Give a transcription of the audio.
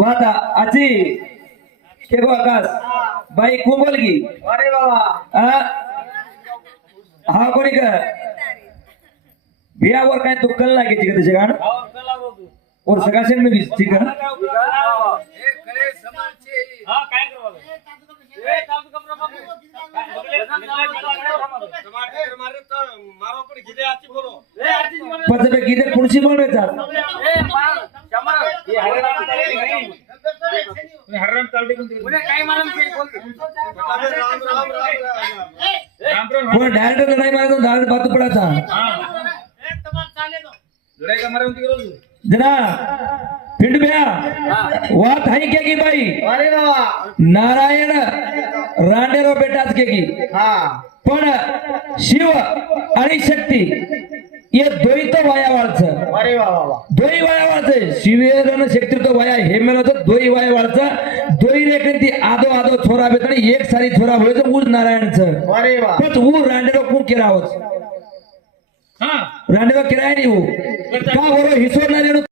वाता आजी के गो आकाश बाई कोमल की अरे बाबा हा कोणी का बियावर काय तो कल लागायची का त्याच्या गाण और सगाशन में भी ठीक है पचबे किधर कुर्सी बोल रहे था हरराम चालते वो डायरेक्ट लड़ाई मारे तो डायरेक्ट बात पड़ा था लड़ाई का मारे जना पिंड भैया वात है क्या की भाई अरे बाबा नारायण रांडेरो बेटाच के की हा पण शिव आणि शक्ती ये द्वैत वायावाळचं अरे बाबा दोई वायावाळचं शिवेरन शक्ती तो वाया हे मेलो तो दोई वायावाळचं दोई रेखंती आदो आदो छोरा बेतणी एक सारी छोरा होय तो उज नारायणचं अरे बाबा पण ऊ रांडेरो को किरावच हाँ रांडेरो किराय नाही ऊ का बरो हिसोर ना